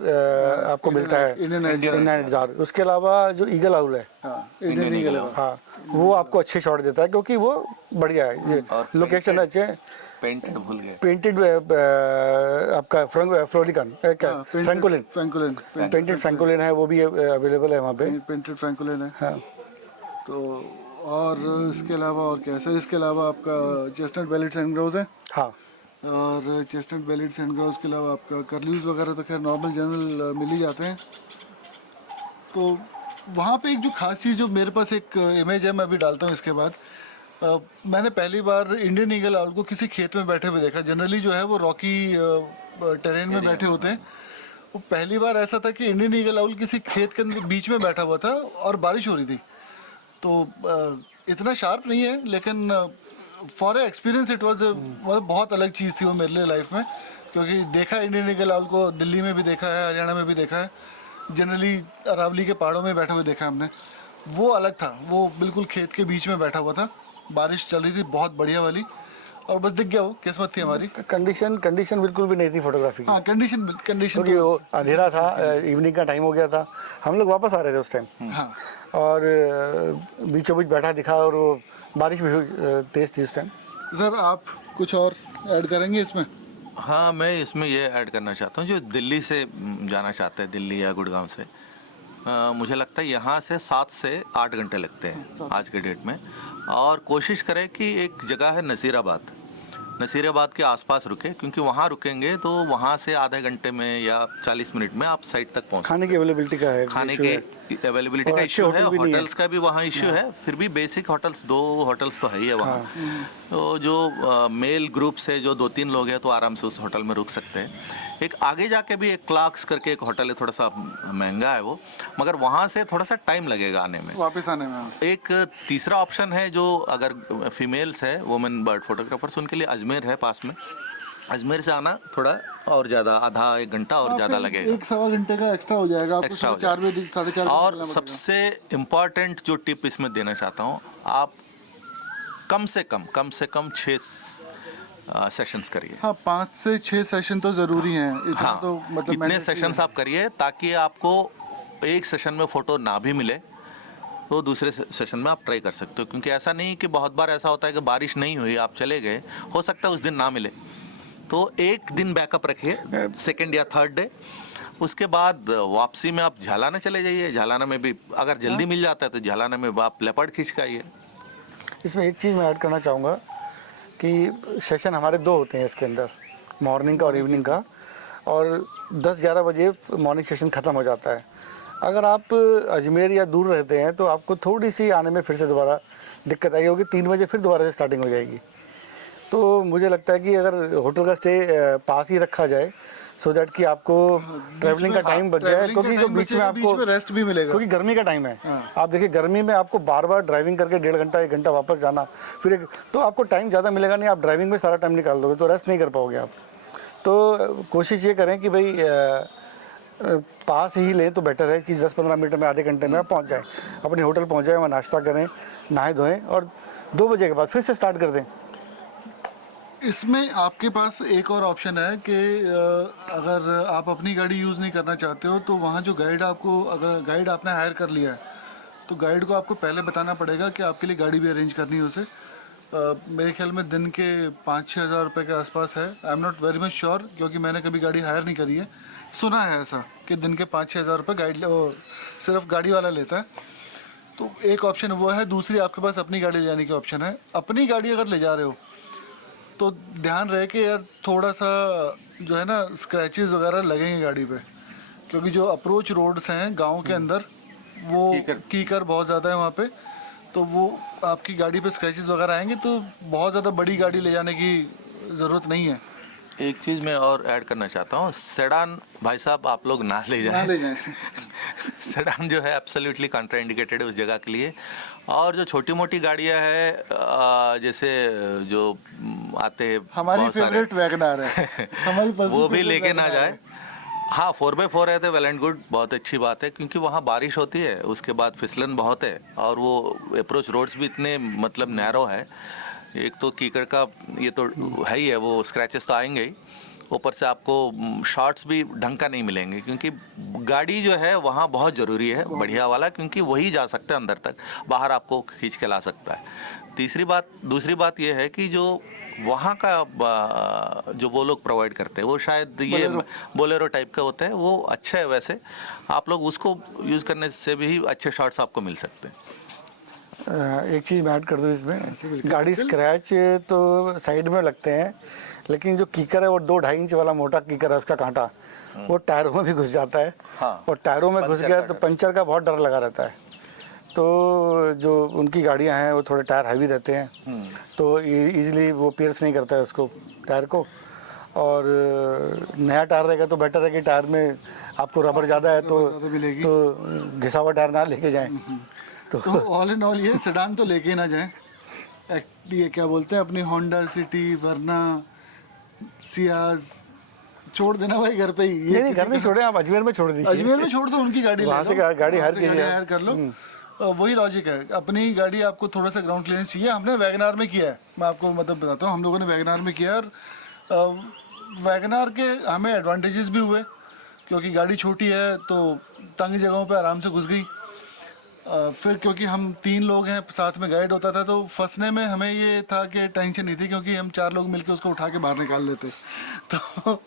आपको मिलता है, इंडियन नाइट जार। उसके अलावा जो ईगल आउल है, हाँ, इंडियन ईगल है। हाँ, वो आपको अच्छे शॉट देता है क्योंकि वो बढ़िया है, और लोकेशन अच्छे है। पेंटेड भूल गए। पेंटेड आपका फ्लोरिकन फ्रैंकोलिन, पेंटेड फ्रैंकोलिन है, वो भी अवेलेबल है वहाँ पे। पेंटेड फ्रैंकोलिन है। हाँ, तो और इसके अलावा और क्या है सर? इसके अलावा आपका चेस्टनट बेलेट सैंग्रोज है। हाँ, और चेस्टनट बेलेट सैंड ग्राउस के अलावा आपका करल्यूज वगैरह तो खैर नॉर्मल जनरल मिल ही जाते हैं। तो वहाँ पे एक जो खास चीज़ जो मेरे पास एक इमेज है, मैं अभी डालता हूँ इसके बाद। मैंने पहली बार इंडियन ईगल आउल को किसी खेत में बैठे हुए देखा। जनरली जो है वो रॉकी टेरेन में बैठे होते हैं। वो पहली बार ऐसा था कि इंडियन ईगल आउल किसी खेत के अंदर बीच में बैठा हुआ था और बारिश हो रही थी। तो इतना शार्प नहीं है, लेकिन फॉर एक्सपीरियंस इट वाज मतलब बहुत अलग चीज़ थी वो मेरे लिए लाइफ में, क्योंकि देखा इंडियन ईगल आउल को दिल्ली में भी देखा है, हरियाणा में भी देखा है, जनरली अरावली के पहाड़ों में बैठे हुए देखा है हमने। वो अलग था, वो बिल्कुल खेत के बीच में बैठा हुआ था, बारिश चल रही थी बहुत बढ़िया वाली, और बस दिख गया। वो किस्मत थी हमारी। कंडीशन बिल्कुल भी नहीं थी फोटोग्राफी की। हाँ, कंडीशन क्योंकि वो अंधेरा था, इवनिंग का टाइम हो गया था, हम लोग वापस आ रहे थे उस टाइम। हाँ, और बीचों बीच बैठा दिखा, और वो बारिश भी तेज थी उस टाइम। सर आप कुछ और ऐड करेंगे इसमें? हाँ, मैं इसमें ये ऐड करना चाहता हूँ, जो दिल्ली से जाना चाहते हैं, दिल्ली या गुड़गांव से, मुझे लगता है यहाँ से 7 से 8 घंटे लगते हैं आज के डेट में। और कोशिश करें कि एक जगह है नसीराबाद के आसपास रुके, क्योंकि वहाँ रुकेंगे तो वहाँ से आधे घंटे में या 40 मिनट में आप साइट तक पहुँच। खाने की अवेलेबिलिटी का है, खाने के अवेलेबिलिटी का इश्यू है, होटल्स का भी वहाँ इश्यू है। फिर भी बेसिक होटल्स, 2 होटल्स तो है ही है वहाँ। तो जो मेल ग्रुप से जो 2-3 लोग हैं तो आराम से उस होटल में रुक सकते हैं। एक आगे जाके भी एक क्लार्क्स करके एक होटल है, थोड़ा सा महंगा है वो, मगर वहाँ से थोड़ा सा टाइम लगेगा आने में, वापस आने में। एक तीसरा ऑप्शन है, जो अगर फीमेल्स है, वुमेन बर्ड फोटोग्राफर्स, उनके लिए अजमेर है पास में। अजमेर से आना थोड़ा और ज़्यादा, आधा 1 घंटा और ज़्यादा लगेगा, 1-1.25 घंटे का एक्स्ट्रा हो जाएगा आपको। एक्स्ट्रा हो 4 बजे 4:30। और सबसे इम्पॉर्टेंट जो टिप इसमें देना चाहता हूँ, आप कम से कम 6 सेशंस करिए। हाँ, 5 से 6 सेशन तो ज़रूरी हैं। इतना हाँ, तो मतलब इतने सेशंस आप करिए ताकि आपको एक सेशन में फ़ोटो ना भी मिले तो दूसरे सेशन में आप ट्राई कर सकते हो। क्योंकि ऐसा नहीं कि बहुत बार ऐसा होता है कि बारिश नहीं हुई, आप चले गए, हो सकता है उस दिन ना मिले, तो एक दिन बैकअप रखिए, 2nd या 3rd डे। उसके बाद वापसी में आप झालाना चले जाइए। झालाना में भी अगर जल्दी मिल जाता है तो झालाना में आप लेपर्ड खींच के आइए। इसमें एक चीज़ मैं ऐड करना चाहूँगा कि सेशन हमारे 2 होते हैं इसके अंदर, मॉर्निंग का और इवनिंग का, और 10-11 बजे मॉर्निंग सेशन ख़त्म हो जाता है। अगर आप अजमेर या दूर रहते हैं तो आपको थोड़ी सी आने में फिर से दोबारा दिक्कत आएगी, क्योंकि 3 बजे फिर दोबारा से स्टार्टिंग हो जाएगी। तो मुझे लगता है कि अगर होटल का स्टे पास ही रखा जाए, सो दैट कि आपको ट्रैवलिंग का टाइम बच जाए, क्योंकि जो बीच में आपको रेस्ट भी मिलेगा, क्योंकि गर्मी का टाइम है। आप देखिए, गर्मी में आपको बार बार ड्राइविंग करके 1.5 घंटा 1 घंटा वापस जाना, फिर तो आपको टाइम ज़्यादा मिलेगा नहीं, आप ड्राइविंग में सारा टाइम निकाल दोगे तो रेस्ट नहीं कर पाओगे आप। तो कोशिश ये करें कि भाई पास ही लें तो बेटर है, कि 10-15 मिनट में, आधे घंटे में आप पहुँच जाएँ, अपने होटल पहुँच जाएँ, वहाँ नाश्ता करें, नहाए धोएँ, और 2 बजे के बाद फिर से स्टार्ट कर दें। इसमें आपके पास एक और ऑप्शन है कि अगर आप अपनी गाड़ी यूज़ नहीं करना चाहते हो तो वहाँ जो गाइड आपको, अगर गाइड आपने हायर कर लिया है तो गाइड को आपको पहले बताना पड़ेगा कि आपके लिए गाड़ी भी अरेंज करनी है उसे। मेरे ख्याल में दिन के 5-6 हज़ार रुपये के आसपास है। I am not very much sure, क्योंकि मैंने कभी गाड़ी हायर नहीं करी है। सुना है ऐसा कि दिन के 5-6 हज़ार रुपये गाइड सिर्फ गाड़ी वाला लेता है। तो एक ऑप्शन वो है। दूसरी, आपके पास अपनी गाड़ी ले जाने की ऑप्शन है। अपनी गाड़ी अगर ले जा रहे हो तो ध्यान रहे कि यार थोड़ा सा जो है ना स्क्रैचेस वगैरह लगेंगे गाड़ी पे, क्योंकि जो अप्रोच रोड्स हैं गांव के अंदर वो कीकर बहुत ज़्यादा है वहाँ पे, तो वो आपकी गाड़ी पे स्क्रैचेस वगैरह आएंगे। तो बहुत ज़्यादा बड़ी गाड़ी ले जाने की ज़रूरत नहीं है। एक चीज़ मैं और ऐड करना चाहता हूँ, सेडान भाई साहब आप लोग ना ले जाएं। सेडान जो है एब्सोल्युटली कॉन्ट्राइंडिकेटेड है उस जगह के लिए। और जो छोटी मोटी गाड़ियाँ हैं, जैसे जो आते हैं हमारी फेवरेट वैगनआर है हमारी वो भी लेके ना जाए। हाँ, 4x4 है तो वेल एंड गुड, बहुत अच्छी बात है, क्योंकि वहाँ बारिश होती है, उसके बाद फिसलन बहुत है, और वो अप्रोच रोड्स भी इतने मतलब नैरो है। एक तो कीकड़ का ये तो है ही है, वो स्क्रैचेस तो आएंगे ही, ऊपर से आपको शॉट्स भी ढंग का नहीं मिलेंगे, क्योंकि गाड़ी जो है वहाँ बहुत ज़रूरी है, बढ़िया वाला, क्योंकि वही जा सकता है अंदर तक, बाहर आपको खींच के ला सकता है। दूसरी बात ये है कि जो वहाँ का जो वो लोग प्रोवाइड करते हैं वो शायद ये बोलेरो टाइप का होता है, वो अच्छा है। वैसे आप लोग उसको यूज़ करने से भी अच्छे शॉट्स आपको मिल सकते हैं। एक चीज़ मैं ऐड कर दूँ इसमें, गाड़ी स्क्रैच तो साइड में लगते हैं, लेकिन जो कीकर है वो 2-2.5 इंच वाला मोटा कीकर है, उसका कांटा वो टायरों में भी घुस जाता है। हाँ, और टायरों में घुस पंचर गया का तो डर। पंचर का बहुत डर लगा रहता है। तो जो उनकी गाड़ियां हैं वो थोड़े टायर हैवी रहते हैं, तो इजीली वो पियर्स नहीं करता है उसको, टायर को। और नया टायर रहेगा तो बेटर है कि टायर में आपको रबर ज़्यादा है तो ज़्यादा मिलेगी। तो घिसा हुआ टायर ना लेके जाएं। तो ऑल इन ऑल ये सेडान तो लेके ही ना जाएं। ये क्या बोलते हैं, अपनी होंडा सिटी वरना सियाज छोड़ देना भाई घर पे ही। ये नहीं, घर में छोड़े, आप अजमेर में छोड़ दीजिए। अजमेर में छोड़ दो, उनकी गाड़ी ले वहाँ लो, से गाड़ी वहाँ हायर से कीजिए आप। हायर कर लो। वही लॉजिक है, अपनी गाड़ी आपको थोड़ा सा ग्राउंड क्लियरेंस चाहिए। हमने वैगनार में किया है, मैं आपको मतलब बताता हूँ, हम लोगों ने वैगनार में किया है। और वैगनार के हमें एडवांटेजेस भी हुए, क्योंकि गाड़ी छोटी है तो तंग जगहों पे आराम से घुस गई। फिर क्योंकि हम 3 लोग हैं, साथ में गाइड होता था, तो फंसने में हमें ये था कि टेंशन नहीं थी, क्योंकि हम 4 लोग मिलकर उसको उठा के बाहर निकाल लेते। तो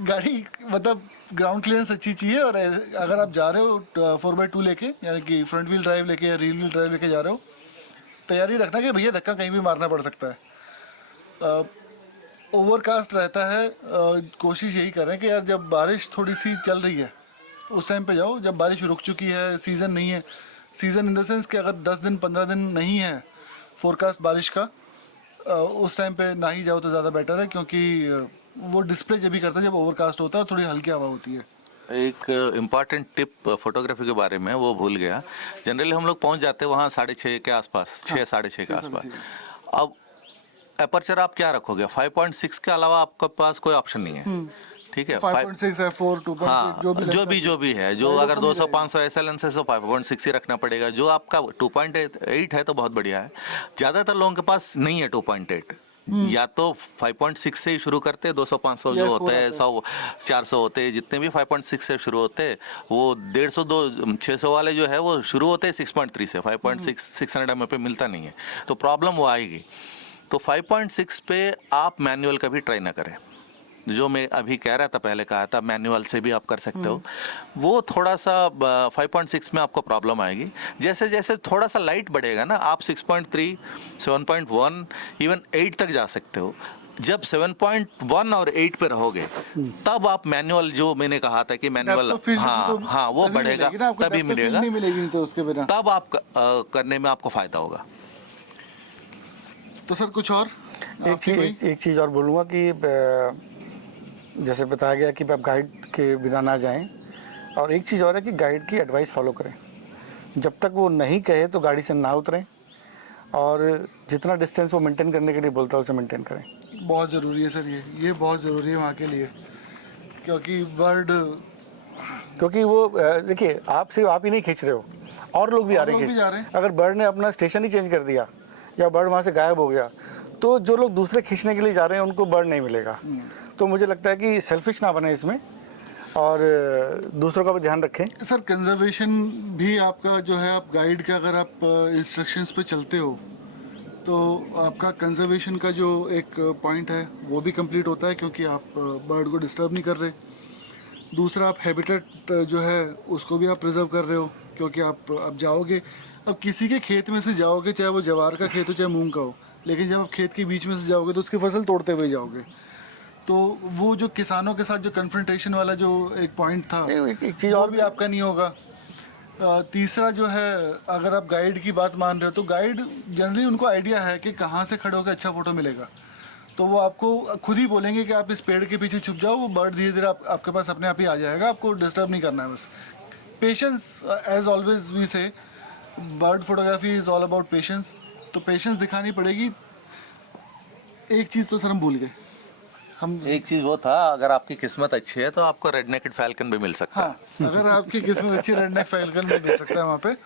गाड़ी मतलब ग्राउंड क्लियरेंस अच्छी चाहिए। और अगर आप जा रहे हो 4x2 लेके, यानी कि फ्रंट व्हील ड्राइव लेके या रियर व्हील ड्राइव लेके जा रहे हो, तैयारी रखना कि भैया धक्का कहीं भी मारना पड़ सकता है। ओवरकास्ट रहता है, कोशिश यही करें कि यार जब बारिश थोड़ी सी चल रही है उस टाइम पे जाओ, जब बारिश रुक चुकी है, सीज़न नहीं है। सीज़न इन द सेंस कि अगर 10 दिन 15 दिन नहीं है फोरकास्ट बारिश का, उस टाइम पे ना ही जाओ तो ज़्यादा बेटर है, क्योंकि वो डिस्प्ले जब भी करता है जब ओवरकास्ट होता है और थोड़ी हल्की हवा होती है। एक इम्पॉर्टेंट टिप फोटोग्राफी के बारे में वो भूल गया। जनरली हम लोग पहुंच जाते हैं वहाँ 6:30 के आसपास, 6-6:30 के आसपास। अब अपर्चर आप क्या रखोगे? 5.6 के अलावा आपके पास कोई ऑप्शन नहीं है, ठीक है। 5.6 है, 4, 2.8 हाँ, जो भी है, जो अगर 200-500 ऐसा लेंस है तो 5.6 ही रखना पड़ेगा। जो आपका 2.8 है तो बहुत बढ़िया है। ज़्यादातर लोगों के पास नहीं है 2.8, या तो 5.6 से ही शुरू करते हैं। 200-500 जो होते हैं, 100-400 होते हैं, जितने भी 5.6 से शुरू होते हैं, वो 150-200-600 वाले जो है वो शुरू होते हैं 6.3 से। 5.6 600 mm पे मिलता नहीं है, तो प्रॉब्लम वो आएगी। तो 5.6 पे आप मैनुअल का भी ट्राई ना करें। जो मैं अभी कह रहा था, पहले कहा था, मैनुअल से भी आप कर सकते हो। वो थोड़ा सा 5.6 में आपको प्रॉब्लम आएगी। जैसे जैसे थोड़ा सा लाइट बढ़ेगा ना, आप 6.3, 7.1, इवन 8 तक जा सकते हो। जब 7.1 और 8 पे रहोगे तब आप मैनुअल, जो मैंने कहा था कि मैनुअल, हाँ वो बढ़ेगा, तभी मिलेगा, नहीं मिलेगी नहीं तो उसके बिना। तब आप करने में आपको फायदा होगा। तो सर कुछ और एक चीज़ और बोलूँगा कि जैसे बताया गया कि आप गाइड के बिना ना जाएं, और एक चीज़ और है कि गाइड की एडवाइस फॉलो करें। जब तक वो नहीं कहे तो गाड़ी से ना उतरें, और जितना डिस्टेंस वो मेंटेन करने के लिए बोलता है उसे मेंटेन करें। बहुत ज़रूरी है सर, ये बहुत ज़रूरी है वहाँ के लिए, क्योंकि क्योंकि वो देखिए, आप सिर्फ आप ही नहीं खींच रहे हो, और लोग भी आ रहे हैं। अगर बर्ड ने अपना स्टेशन ही चेंज कर दिया या बर्ड वहाँ से गायब हो गया, तो जो लोग दूसरे खींचने के लिए जा रहे हैं उनको बर्ड नहीं मिलेगा। तो मुझे लगता है कि सेल्फिश ना बने इसमें, और दूसरों का भी ध्यान रखें। सर कंजर्वेशन भी आपका जो है, आप गाइड के अगर आप इंस्ट्रक्शंस पे चलते हो तो आपका कंजर्वेशन का जो एक पॉइंट है वो भी कंप्लीट होता है, क्योंकि आप बर्ड को डिस्टर्ब नहीं कर रहे। दूसरा, आप हैबिटेट जो है उसको भी आप प्रिजर्व कर रहे हो, क्योंकि आप जाओगे, अब किसी के खेत में से जाओगे, चाहे वो जवार का खेत हो चाहे मूंग का हो, लेकिन जब आप खेत के बीच में से जाओगे तो उसकी फसल तोड़ते हुए जाओगे। तो वो जो किसानों के साथ जो कन्फ्रंटेशन वाला जो एक पॉइंट था, एक चीज़ और और भी आपका नहीं होगा। तीसरा जो है, अगर आप गाइड की बात मान रहे हो तो गाइड जनरली उनको आइडिया है कि कहाँ से खड़े होकर अच्छा फोटो मिलेगा, तो वो आपको खुद ही बोलेंगे कि आप इस पेड़ के पीछे छुप जाओ, वो बर्ड धीरे धीरे आपके पास अपने आप ही आ जाएगा, आपको डिस्टर्ब नहीं करना है बस। पेशेंस, एज ऑलवेज वी से, bird photography is all about patience. तो पेशेंस दिखानी पड़ेगी। एक चीज़ तो सर हम भूल गए, एक चीज वो था, अगर आपकी किस्मत अच्छी है तो आपको रेड नेकेड फैल्कन भी मिल सकता है। हाँ, अगर आपकी किस्मत अच्छी, रेड नेक फैल्कन भी मिल सकता है वहाँ पे।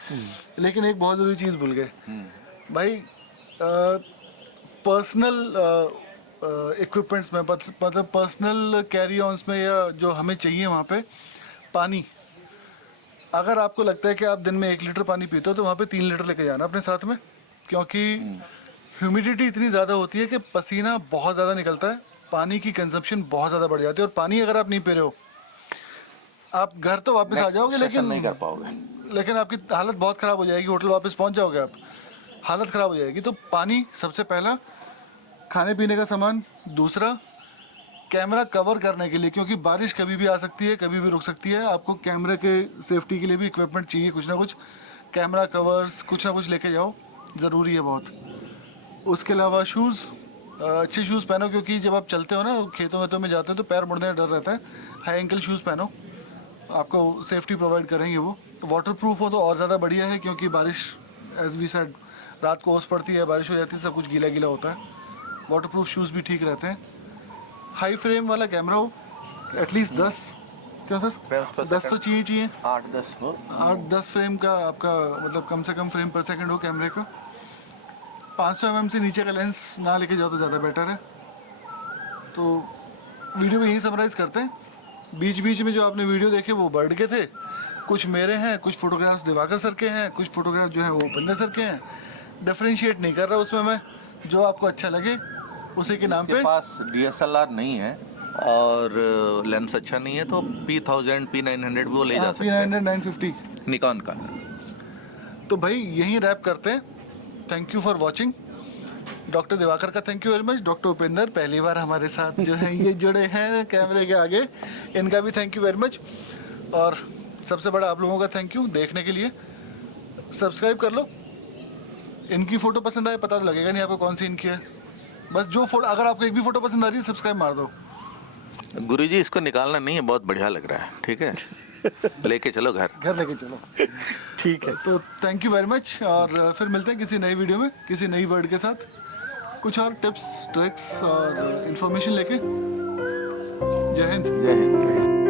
लेकिन एक बहुत ज़रूरी चीज़ भूल गए भाई, पर्सनल इक्विपमेंट्स में, मतलब पर्सनल कैरी ऑन्स में, या जो हमें चाहिए वहाँ पे, पानी। अगर आपको लगता है कि आप दिन में 1 लीटर पानी पीते हो तो वहाँ पे 3 लीटर लेके जाना अपने साथ में, क्योंकि ह्यूमिडिटी इतनी ज़्यादा होती है कि पसीना बहुत ज़्यादा निकलता है, पानी की कंजप्शन बहुत ज़्यादा बढ़ जाती है। और पानी अगर आप नहीं पी रहे हो, आप घर तो वापस आ जाओगे, लेकिन नहीं कर पाओगे, लेकिन आपकी हालत बहुत ख़राब हो जाएगी। होटल वापस पहुंच जाओगे आप, हालत ख़राब हो जाएगी। तो पानी सबसे पहला, खाने पीने का सामान। दूसरा, कैमरा कवर करने के लिए, क्योंकि बारिश कभी भी आ सकती है, कभी भी रुक सकती है। आपको कैमरे के सेफ्टी के लिए भी इक्विपमेंट चाहिए, कुछ ना कुछ। कैमरा कवर्स कुछ ना कुछ लेके जाओ, ज़रूरी है बहुत। उसके अलावा शूज़, अच्छे शूज़ पहनो, क्योंकि जब आप चलते हो ना, खेतों वेतों में जाते हो तो पैर मुड़ने का डर रहता है। हाई एंकल शूज़ पहनो, आपको सेफ्टी प्रोवाइड करेंगे वो। वाटर प्रूफ हो तो और ज़्यादा बढ़िया है, क्योंकि बारिश, एज वी सेड, रात को ओस पड़ती है, बारिश हो जाती है, सब कुछ गीला गीला होता है। वाटर प्रूफ शूज़ भी ठीक रहते हैं। हाई फ्रेम वाला कैमरा हो, एटलीस्ट 10, क्या Frames per सर, 10 तो second. चाहिए। 8-10 हो। 8-10 फ्रेम का आपका मतलब कम से कम फ्रेम पर सेकंड हो कैमरे का। 500 mm से नीचे का लेंस ना लेके जाओ तो ज़्यादा बेटर है। तो वीडियो में यही समराइज़ करते हैं। बीच बीच में जो आपने वीडियो देखे वो बर्ड के थे, कुछ मेरे हैं, कुछ फोटोग्राफ्स दिवाकर सर के हैं, कुछ फोटोग्राफ जो है वो उपेंद्र सर के हैं। डिफरेंशिएट नहीं कर रहा उसमें मैं, जो आपको अच्छा लगे उसी के नाम इसके पे। पास DSLR नहीं है और लेंस अच्छा नहीं है, तो P1000 P900 वो ले जा सकते हैं, P900 950। निकॉन का। तो भाई यहीं रैप करते हैं। Thank you for watching. Doctor Diwakar का thank you very much. Doctor Upendra पहली बार हमारे साथ जो है ये जुड़े हैं कैमरे के आगे, इनका भी थैंक यू वेरी मच। और सबसे बड़ा आप लोगों का थैंक यू देखने के लिए। सब्सक्राइब कर लो। इनकी फ़ोटो पसंद आए, पता तो लगेगा नहीं आपको कौन सी इनकी है। बस जो फोटो, अगर आपको एक भी फ़ोटो पसंद आ रही है, सब्सक्राइब मार दो। गुरुजी इसको निकालना नहीं है, बहुत बढ़िया लग रहा है, ठीक है। लेके चलो घर लेके चलो। ठीक है। तो थैंक यू वेरी मच, और फिर मिलते हैं किसी नई वीडियो में किसी नई बर्ड के साथ, कुछ और टिप्स ट्रिक्स और इन्फॉर्मेशन लेके। जय हिंद। जय हिंद।